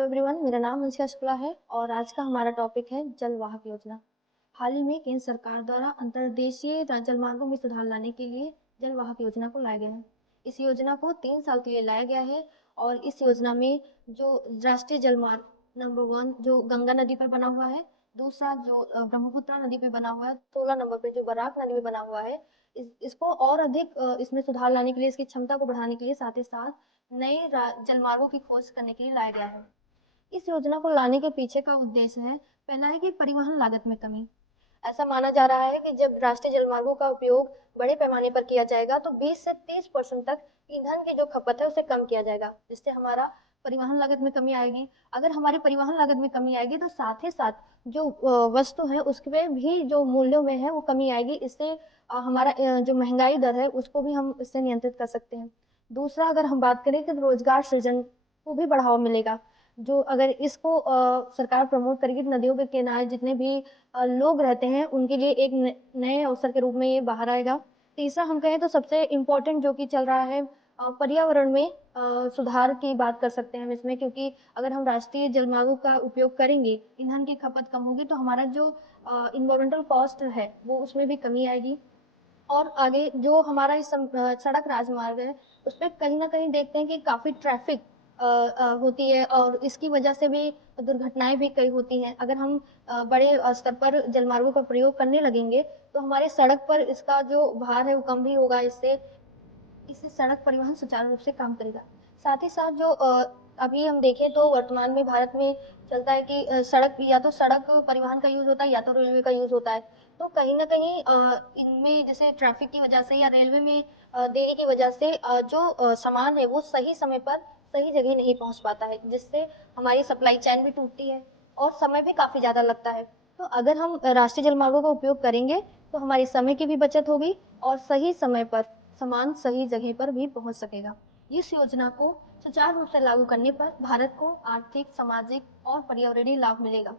Hello everyone, मेरा नाम अंशिका शुक्ला है और आज का हमारा टॉपिक है जल वाहक योजना। हाल ही में केंद्र सरकार द्वारा अंतर्देशीय जलमार्गों में सुधार लाने के लिए जल वाहक योजना को लाया गया है। इस योजना को 3 साल के लिए लाया गया है और इस योजना में जो राष्ट्रीय जलमार्ग नंबर 1 जो गंगा नदी पर बना हुआ है, दूसरा जो ब्रह्मपुत्र नदी पे बना हुआ है, 16 नंबर पे जो बराक नदी पे बना हुआ है, इसको और अधिक इसमें सुधार लाने के लिए, इसकी क्षमता को बढ़ाने के लिए, साथ ही साथ नए जलमार्गों की खोज करने के लिए लाया गया है। इस योजना को लाने के पीछे का उद्देश्य है, पहला है कि परिवहन लागत में कमी। ऐसा माना जा रहा है कि जब राष्ट्रीय जलमार्गों का उपयोग बड़े पैमाने पर किया जाएगा तो 20 से 30% तक ईंधन की जो खपत है उसे कम किया जाएगा, जिससे हमारा परिवहन लागत में कमी आएगी। अगर हमारी परिवहन लागत में कमी आएगी तो साथ ही साथ जो वस्तु है उसके भी जो मूल्यों में है वो कमी आएगी। इससे हमारा जो महंगाई दर है उसको भी हम इससे नियंत्रित कर सकते हैं। दूसरा, अगर हम बात करें कि रोजगार सृजन को भी बढ़ावा मिलेगा। जो अगर इसको सरकार प्रमोट करेगी तो नदियों के किनारे जितने भी लोग रहते हैं उनके लिए एक नए अवसर के रूप में ये बाहर आएगा। तीसरा, हम कहें तो सबसे इम्पोर्टेंट जो कि चल रहा है, पर्यावरण में सुधार की बात कर सकते हैं हम इसमें, क्योंकि अगर हम राष्ट्रीय जलमार्गों का उपयोग करेंगे, ईंधन की खपत कम होगी तो हमारा जो इन्वायरमेंटल कॉस्ट है वो उसमें भी कमी आएगी। और आगे जो हमारा सड़क राजमार्ग है उस पे कहीं ना कहीं देखते हैं कि काफी ट्रैफिक होती है और इसकी वजह से भी दुर्घटनाएं भी कई होती हैं। अगर हम बड़े स्तर पर जलमार्गों का प्रयोग करने लगेंगे तो हमारे सड़क पर इसका जो भार है वो कम भी होगा। इससे सड़क परिवहन सुचारू रूप से काम करेगा। साथ ही साथ जो अभी हम देखें तो वर्तमान में भारत में चलता है कि सड़क या तो सड़क परिवहन का यूज होता है या तो रेलवे का यूज होता है। तो कहीं ना कहीं इनमें जैसे ट्रैफिक की वजह से या रेलवे में देरी की वजह से जो सामान है वो सही समय पर सही जगह नहीं पहुंच पाता है, जिससे हमारी सप्लाई चेन भी टूटती है और समय भी काफी ज्यादा लगता है। तो अगर हम राष्ट्रीय जलमार्गों का उपयोग करेंगे तो हमारी समय की भी बचत होगी और सही समय पर सामान सही जगह पर भी पहुंच सकेगा। इस योजना को सुचारू रूप से लागू करने पर भारत को आर्थिक, सामाजिक और पर्यावरणीय लाभ मिलेगा।